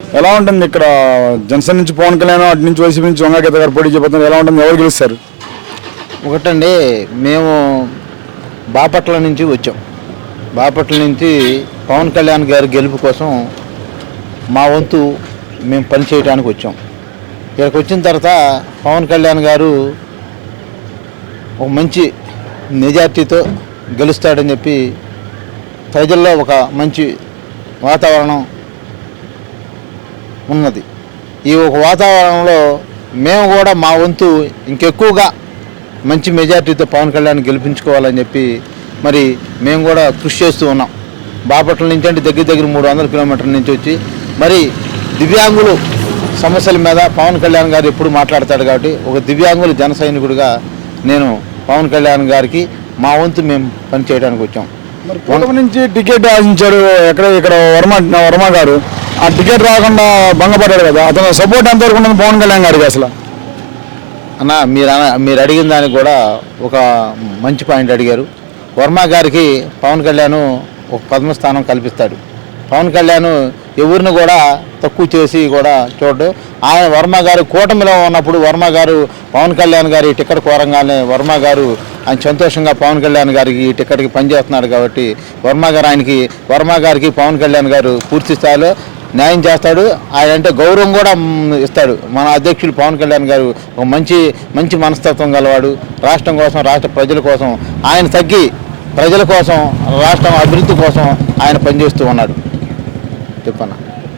ఎలా ఉంటుంది ఇక్కడ జనసేన నుంచి పవన్ కళ్యాణ్, అటు నుంచి వైసీపీ నుంచి వంగగీత గారు పోటీ చేయబోతున్నారు. ఎలా ఉంటుంది, ఎవరు గెలుస్తారు? ఒకటండి, మేము బాపట్ల నుంచి వచ్చాం. బాపట్ల నుంచి పవన్ కళ్యాణ్ గారి గెలుపు కోసం మా వంతు మేము పనిచేయడానికి వచ్చాం. ఇక్కడికి వచ్చిన తర్వాత పవన్ కళ్యాణ్ గారు ఒక మంచి మెజార్టీతో గెలుస్తాడని చెప్పి ప్రజల్లో ఒక మంచి వాతావరణం ఉన్నది. ఈ ఒక వాతావరణంలో మేము కూడా మా వంతు ఇంకెక్కువగా మంచి మెజార్టీతో పవన్ కళ్యాణ్ గెలిపించుకోవాలని చెప్పి మరి మేము కూడా కృషి చేస్తూ ఉన్నాం. బాపట్ల నుంచి అంటే దగ్గర 300 కిలోమీటర్ల నుంచి వచ్చి మరి దివ్యాంగులు సమస్యల మీద పవన్ కళ్యాణ్ గారు ఎప్పుడు మాట్లాడతాడు కాబట్టి ఒక దివ్యాంగుల జన సైనికుడిగా నేను పవన్ కళ్యాణ్ గారికి మా వంతు మేము పనిచేయడానికి వచ్చాం. మరి కూటమి నుంచి టికెట్ ఆశించాడు ఇక్కడ వర్మ గారు. ఆ టికెట్ రాకుండా భంగపడ్డాడు కదా, అతను సపోర్ట్ ఎంతవరకు ఉంటుంది పవన్ కళ్యాణ్ గారికి? అసలు అన్న మీరు అడిగిన దానికి కూడా ఒక మంచి పాయింట్ అడిగారు. వర్మ గారికి పవన్ కళ్యాణ్ ఒక పద్మ స్థానం కల్పిస్తాడు. పవన్ కళ్యాణ్ ఎవరిని కూడా తక్కువ చేసి కూడా చూడడు. ఆయన వర్మ గారు కూటమిలో ఉన్నప్పుడు వర్మ గారు పవన్ కళ్యాణ్ గారి టికెట్ కోరంగానే వర్మ గారు ఆయన సంతోషంగా పవన్ కళ్యాణ్ గారికి ఈ టికెట్కి పనిచేస్తున్నాడు కాబట్టి వర్మ గారికి పవన్ కళ్యాణ్ గారు పూర్తి స్థాయిలో న్యాయం చేస్తాడు. ఆయన అంటే గౌరవం కూడా ఇస్తాడు. మన అధ్యక్షులు పవన్ కళ్యాణ్ గారు ఒక మంచి మనస్తత్వం గలవాడు. రాష్ట్రం కోసం, రాష్ట్ర ప్రజల కోసం ఆయన తగ్గి ప్రజల కోసం, రాష్ట్రం అభివృద్ధి కోసం ఆయన పనిచేస్తూ ఉన్నాడు. చెప్పన్నా.